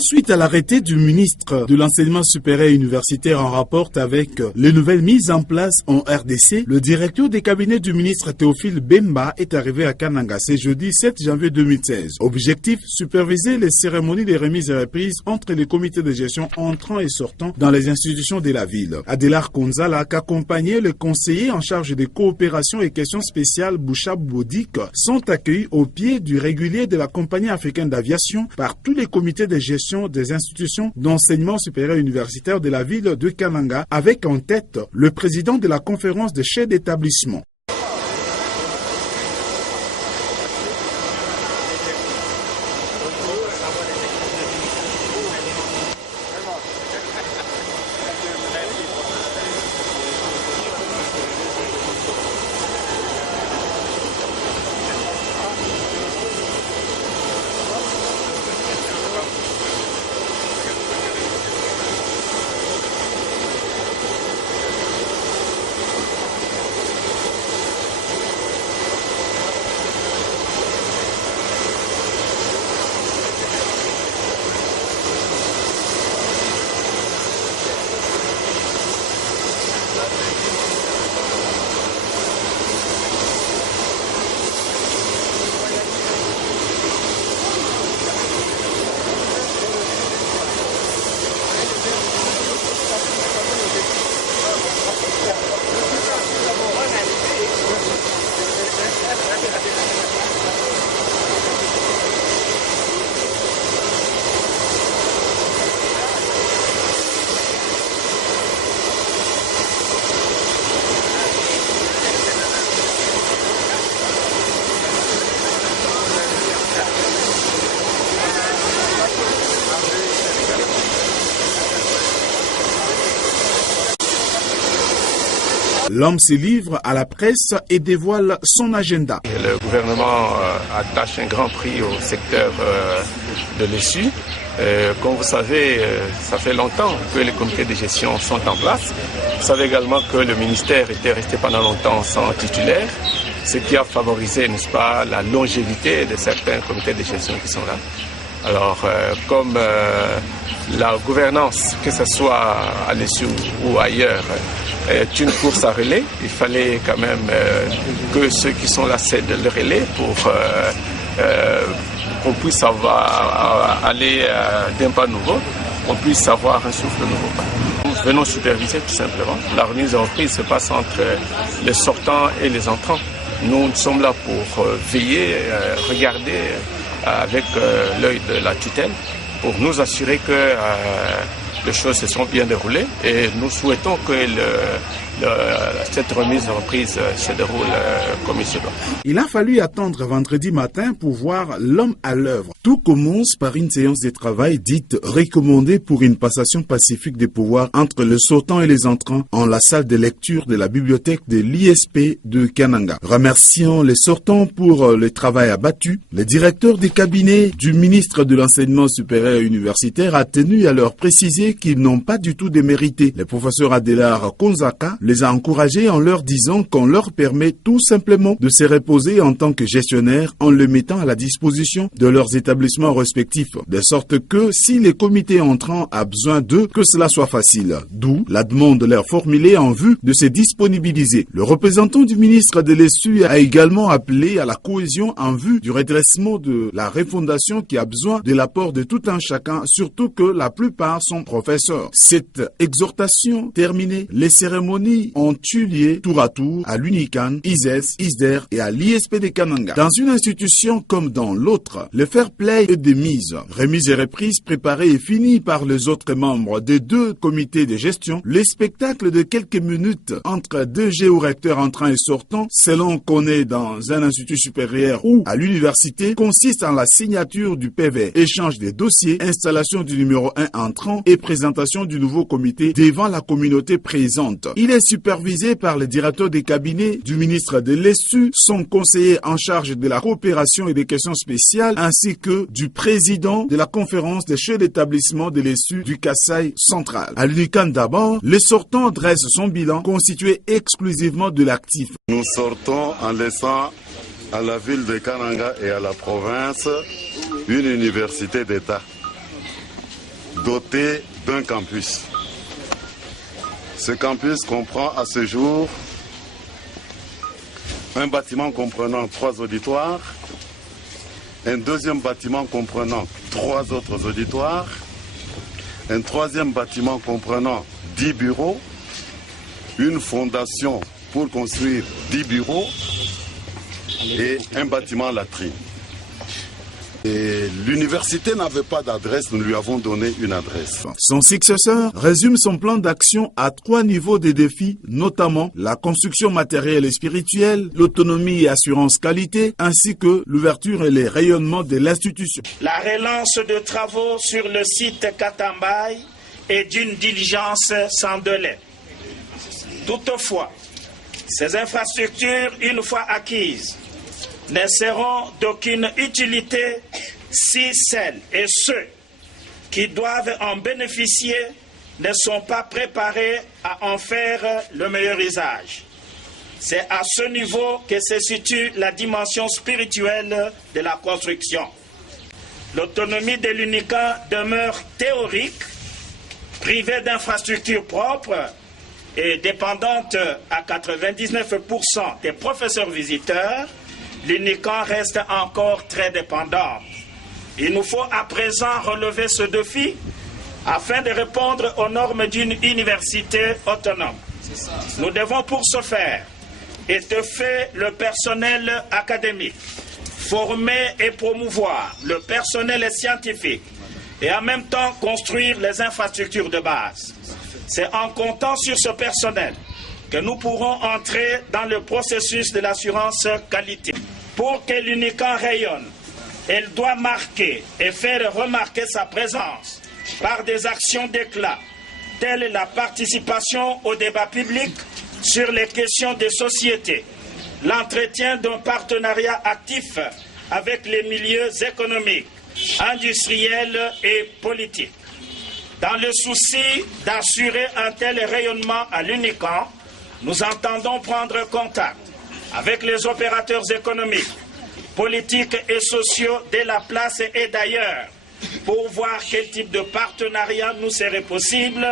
suite à l'arrêté du ministre de l'Enseignement supérieur et universitaire en rapport avec les nouvelles mises en place en RDC, le directeur des cabinets du ministre Théophile Bemba est arrivé à Kananga ce jeudi 7 janvier 2016. Objectif, superviser les cérémonies de remise et reprise entre les comités de gestion entrant et sortant dans les institutions de la ville. Adélar Konzala, qu'accompagnait le conseiller en charge des coopérations et questions spéciales Boucha Boudik, sont accueillis au pied du régulier de la compagnie africaine d'aviation par tous les comités de gestion des institutions d'enseignement supérieur universitaire de la ville de Kananga, avec en tête le président de la conférence des chefs d'établissement. L'homme se livre à la presse et dévoile son agenda. Le gouvernement attache un grand prix au secteur de l'ESU. Comme vous savez, ça fait longtemps que les comités de gestion sont en place. Vous savez également que le ministère était resté pendant longtemps sans titulaire, ce qui a favorisé, n'est-ce pas, la longévité de certains comités de gestion qui sont là. Alors, comme la gouvernance, que ce soit à l'ESU ou ailleurs, est une course à relais, il fallait quand même que ceux qui sont là cèdent le relais pour qu'on puisse aller d'un pas nouveau, qu'on puisse avoir un souffle nouveau. Nous venons superviser tout simplement. La remise en reprise se passe entre les sortants et les entrants. Nous sommes là pour veiller, regarder avec l'œil de la tutelle, pour nous assurer que les choses se sont bien déroulées et nous souhaitons que cette remise en reprise se déroule comme il se doit. Il a fallu attendre vendredi matin pour voir l'homme à l'œuvre. Tout commence par une séance de travail dite recommandée pour une passation pacifique des pouvoirs entre les sortants et les entrants en la salle de lecture de la bibliothèque de l'ISP de Kananga. Remerciant les sortants pour le travail abattu, le directeur des cabinets du ministre de l'Enseignement supérieur et universitaire a tenu à leur préciser qu'ils n'ont pas du tout démérité. Le professeur Adélar Konzaka les a encouragés en leur disant qu'on leur permet tout simplement de se reposer en tant que gestionnaire en le mettant à la disposition de leurs établissements respectifs, de sorte que si les comités entrants a besoin d'eux, que cela soit facile. D'où la demande leur formulée en vue de se disponibiliser. Le représentant du ministre de l'ESU a également appelé à la cohésion en vue du redressement de la refondation qui a besoin de l'apport de tout un chacun, surtout que la plupart sont professeurs. Cette exhortation terminée, les cérémonies ont eu lieu tour à tour à l'UNICAN, ISES, ISDER et à l'ISP de Kananga. Dans une institution comme dans l'autre, le fair play est de mise. Remise et reprise préparée et finie par les autres membres des deux comités de gestion. Le spectacle de quelques minutes entre deux géo-recteurs entrants et sortants, selon qu'on est dans un institut supérieur ou à l'université, consiste en la signature du PV, échange des dossiers, installation du numéro 1 entrant et présentation du nouveau comité devant la communauté présente. Il est supervisé par le directeur des cabinets du ministre de l'ESU, son conseiller en charge de la coopération et des questions spéciales, ainsi que du président de la conférence des chefs d'établissement de l'ESU du Kasaï central. À l'UNICAN d'abord, le sortant dresse son bilan constitué exclusivement de l'actif. Nous sortons en laissant à la ville de Kananga et à la province une université d'État. doté d'un campus. Ce campus comprend à ce jour un bâtiment comprenant 3 auditoires, un deuxième bâtiment comprenant 3 autres auditoires, un troisième bâtiment comprenant 10 bureaux, une fondation pour construire 10 bureaux et un bâtiment latrine. Et l'université n'avait pas d'adresse, nous lui avons donné une adresse. Son successeur résume son plan d'action à 3 niveaux de défis, notamment la construction matérielle et spirituelle, l'autonomie et assurance qualité, ainsi que l'ouverture et les rayonnements de l'institution. La relance de travaux sur le site Katambaye est d'une diligence sans délai. Toutefois, ces infrastructures, une fois acquises, ne seront d'aucune utilité si celles et ceux qui doivent en bénéficier ne sont pas préparés à en faire le meilleur usage. C'est à ce niveau que se situe la dimension spirituelle de la construction. L'autonomie de l'UNICAN demeure théorique, privée d'infrastructures propres et dépendante à 99% des professeurs visiteurs. L'UNICAN reste encore très dépendante. Il nous faut à présent relever ce défi afin de répondre aux normes d'une université autonome. Nous devons pour ce faire étoffer le personnel académique, former et promouvoir le personnel scientifique et en même temps construire les infrastructures de base. C'est en comptant sur ce personnel que nous pourrons entrer dans le processus de l'assurance qualité. Pour que l'UNICAN rayonne, elle doit marquer et faire remarquer sa présence par des actions d'éclat, telles la participation au débat public sur les questions de société, l'entretien d'un partenariat actif avec les milieux économiques, industriels et politiques. Dans le souci d'assurer un tel rayonnement à l'UNICAN, nous entendons prendre contact avec les opérateurs économiques, politiques et sociaux de la place et d'ailleurs pour voir quel type de partenariat nous serait possible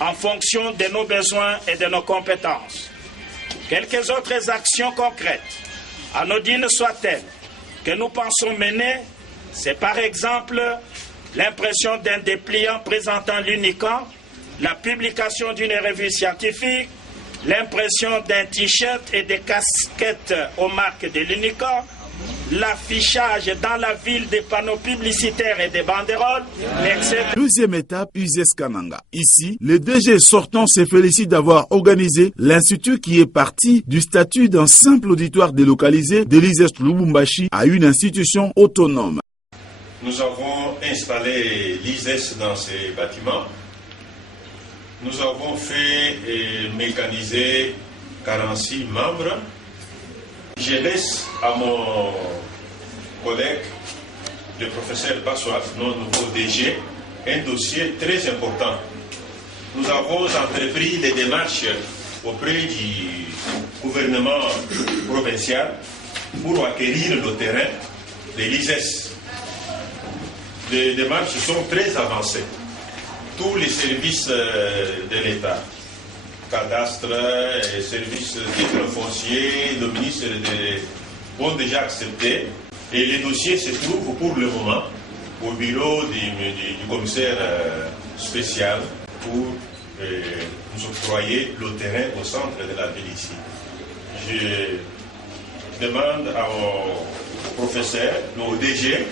en fonction de nos besoins et de nos compétences. Quelques autres actions concrètes, anodines soient-elles, que nous pensons mener, c'est par exemple l'impression d'un dépliant présentant l'UNICAN, la publication d'une revue scientifique, l'impression d'un t-shirt et des casquettes aux marques de l'UNICAN, l'affichage dans la ville des panneaux publicitaires et des banderoles, etc. Deuxième étape, USS Kananga. Ici, le DG sortant se félicite d'avoir organisé l'institut qui est parti du statut d'un simple auditoire délocalisé de l'ISES Lubumbashi à une institution autonome. Nous avons installé l'ISES dans ces bâtiments. Nous avons fait et mécanisé 46 membres. Je laisse à mon collègue, le professeur Bassoaf, notre nouveau DG, un dossier très important. Nous avons entrepris les démarches auprès du gouvernement provincial pour acquérir le terrain de l'ISES. Les démarches sont très avancées. Tous les services de l'État, cadastre, services titres fonciers, le ministre ont déjà accepté. Et les dossiers se trouvent pour le moment au bureau du commissaire spécial pour nous octroyer le terrain au centre de la ville ici. Je demande au professeur, au DG,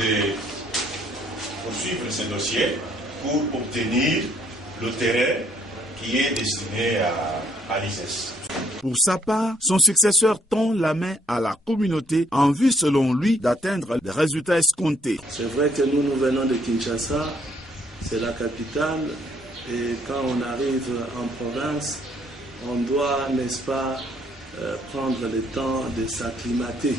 de poursuivre ce dossier pour obtenir le terrain qui est destiné à l'ISES. Pour sa part, son successeur tend la main à la communauté en vue, selon lui, d'atteindre les résultats escomptés. C'est vrai que nous venons de Kinshasa, c'est la capitale, et quand on arrive en province, on doit, n'est-ce pas, prendre le temps de s'acclimater.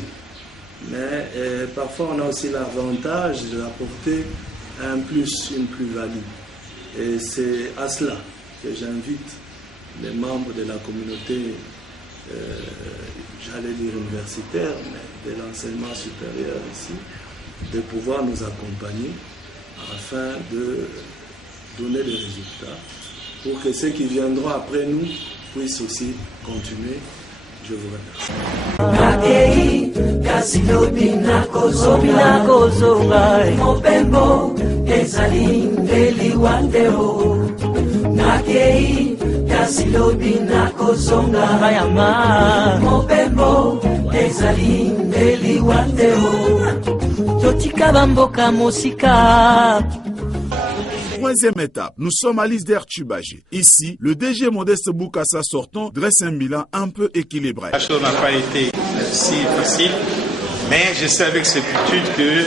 Mais parfois, on a aussi l'avantage d'apporter un plus, une plus-value. Et c'est à cela que j'invite les membres de la communauté, j'allais dire universitaire, mais de l'enseignement supérieur ici, de pouvoir nous accompagner afin de donner des résultats pour que ceux qui viendront après nous puissent aussi continuer. Je vous Troisième étape, nous sommes à l'ISDER Tubagé. Ici, le DG Modeste Boukassa sortant dresse un bilan un peu équilibré. La chose n'a pas été si facile, mais je sais avec certitude que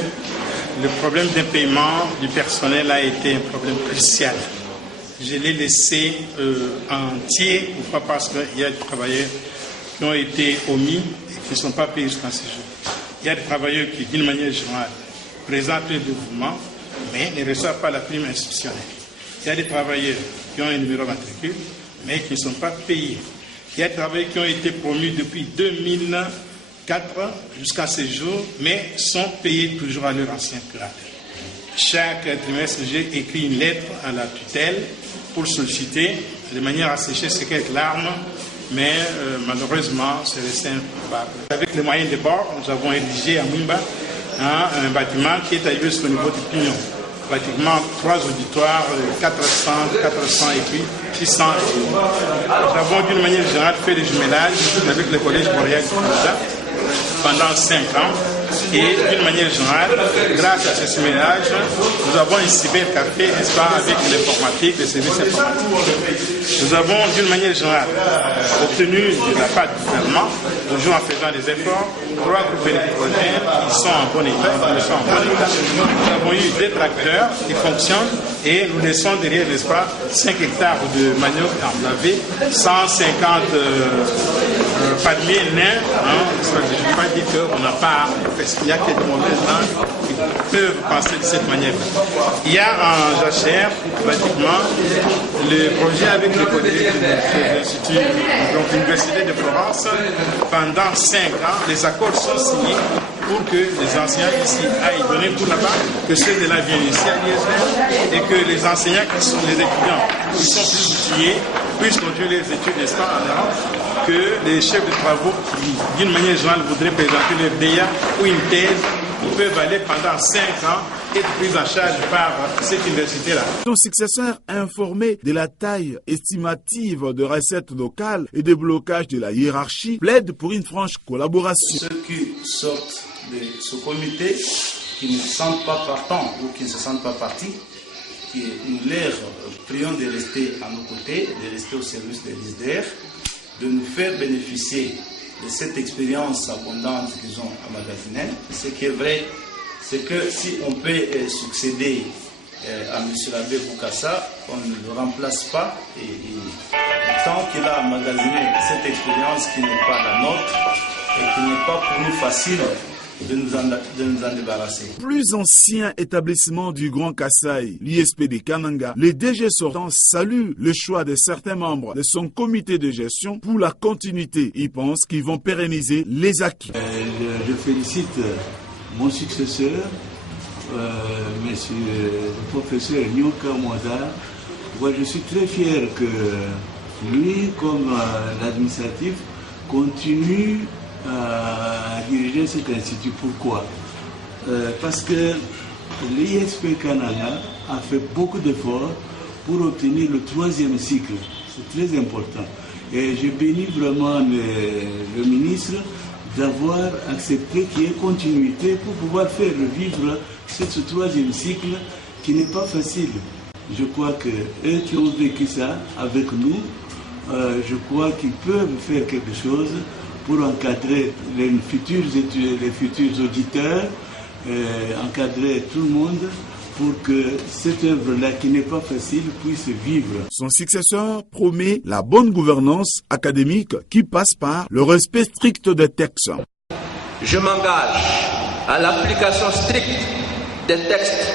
le problème d'impaiement du personnel a été un problème crucial. Je l'ai laissé entier, pourquoi? Parce qu'il y a des travailleurs qui ont été omis et qui ne sont pas payés jusqu'à ce jour. Il y a des travailleurs qui, d'une manière générale, présentent le dévouement, mais ne reçoivent pas la prime institutionnelle. Il y a des travailleurs qui ont un numéro matricule, mais qui ne sont pas payés. Il y a des travailleurs qui ont été promus depuis 2004 jusqu'à ce jour, mais sont payés toujours à leur ancien grade. Chaque trimestre, j'ai écrit une lettre à la tutelle pour solliciter, de manière à sécher ces quelques larmes, mais malheureusement, c'est resté improbable. Avec les moyens de bord, nous avons érigé à Mwimba un bâtiment qui est arrivé sur le niveau du Pignon. Pratiquement 3 auditoires, 400 et puis 600. Nous avons d'une manière générale fait des jumelages avec le collège boréal du Canada pendant 5 ans. Et d'une manière générale, grâce à ce jumelage, nous avons un cybercafé, n'est-ce pas, avec l'informatique, les services informatiques. Nous avons d'une manière générale obtenu de la part du gouvernement, toujours en faisant des efforts, 3 groupes électrogènes qui sont en bon état. Nous avons eu des tracteurs qui fonctionnent et nous laissons derrière, n'est-ce pas, 5 hectares de manioc emblavé, 150 palmiers nains. Je ne veux pas dire qu'on n'a pas, parce qu'il y a quelques mauvaises langues qui peuvent penser de cette manière. Il y a en jachère, pratiquement, le projet avec le collège de l'Institut, donc l'Université de Florence, pendant 5 ans, les accords sont signés pour que les enseignants ici aillent donner pour là-bas, que ceux de là viennent ici à l'ISDER, et que les enseignants qui sont les étudiants, qui sont plus outillés, puissent continuer les études, n'est-ce pas, en Europe, que les chefs de travaux qui, d'une manière générale, voudraient présenter leur DEA ou une thèse, ils peuvent aller pendant 5 ans être pris en charge par cette université-là. Son successeur, informé de la taille estimative de recettes locales et de blocage de la hiérarchie, plaide pour une franche collaboration. Ceux qui sortent de ce comité, qui ne se sentent pas partants ou qui ne se sentent pas partis, nous leur prions de rester à nos côtés, de rester au service de l'ISDER, de nous faire bénéficier de cette expérience abondante qu'ils ont emmagasinée. Ce qui est vrai, c'est que si on peut succéder à M. l'abbé Boukassa, on ne le remplace pas. Et tant qu'il a emmagasiné cette expérience qui n'est pas la nôtre et qui n'est pas pour nous facile de nous en débarrasser. Plus ancien établissement du Grand Kasaï, l'ISP de Kananga, le DG sortant salue le choix de certains membres de son comité de gestion pour la continuité. Ils pensent qu'ils vont pérenniser les acquis. Je félicite mon successeur, monsieur le professeur Nyoka Mwada. Moi, je suis très fier que lui, comme l'administratif, continue à diriger cet institut. Pourquoi? Parce que l'ISP Kananga a fait beaucoup d'efforts pour obtenir le 3e cycle. C'est très important. Et je bénis vraiment le ministre d'avoir accepté qu'il y ait continuité pour pouvoir faire revivre ce 3e cycle qui n'est pas facile. Je crois que eux qui ont vécu ça avec nous, je crois qu'ils peuvent faire quelque chose pour encadrer les futurs auditeurs, encadrer tout le monde pour que cette œuvre-là, qui n'est pas facile, puisse vivre. Son successeur promet la bonne gouvernance académique qui passe par le respect strict des textes. Je m'engage à l'application stricte des textes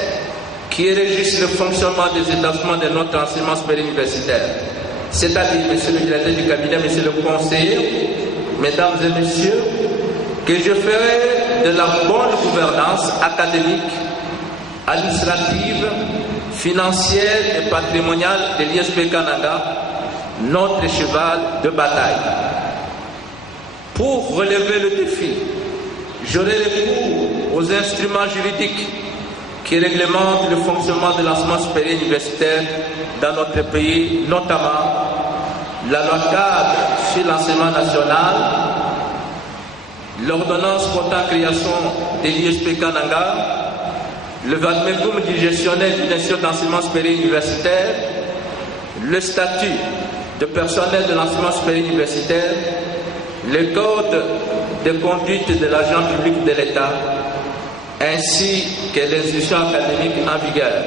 qui régissent le fonctionnement des établissements de notre enseignement supérieur universitaire, c'est-à-dire, monsieur le directeur du cabinet, monsieur le conseiller, mesdames et messieurs, que je ferai de la bonne gouvernance académique administrative, financière et patrimoniale de l'ISP Kananga, notre cheval de bataille. Pour relever le défi, j'aurai recours aux instruments juridiques qui réglementent le fonctionnement de l'enseignement supérieur universitaire dans notre pays, notamment la loi cadre sur l'enseignement national, l'ordonnance portant création de l'ISP Kananga, le vademecum du gestionnaire d'une institution d'enseignement supérieur universitaire, le statut de personnel de l'enseignement supérieur universitaire, le code de conduite de l'agent public de l'État, ainsi que les institutions académiques en vigueur.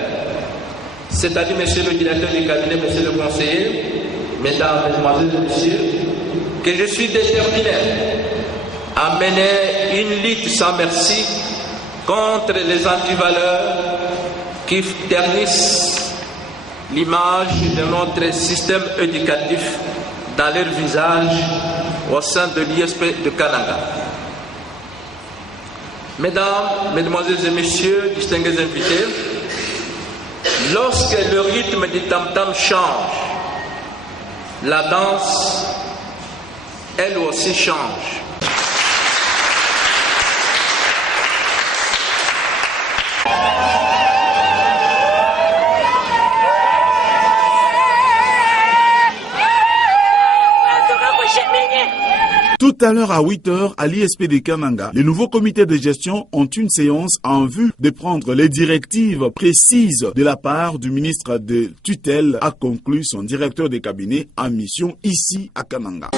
C'est-à-dire, monsieur le directeur du cabinet, monsieur le conseiller, mesdames, mesdemoiselles et messieurs, que je suis déterminé à mener une lutte sans merci contre les antivaleurs qui ternissent l'image de notre système éducatif dans leur visage au sein de l'ISP de Kananga. Mesdames, mesdemoiselles et messieurs, distingués invités, lorsque le rythme du tam-tam change, la danse, elle aussi change. Tout à l'heure à 8h à l'ISP de Kananga, les nouveaux comités de gestion ont une séance en vue de prendre les directives précises de la part du ministre de tutelle, a conclu son directeur de cabinet en mission ici à Kananga.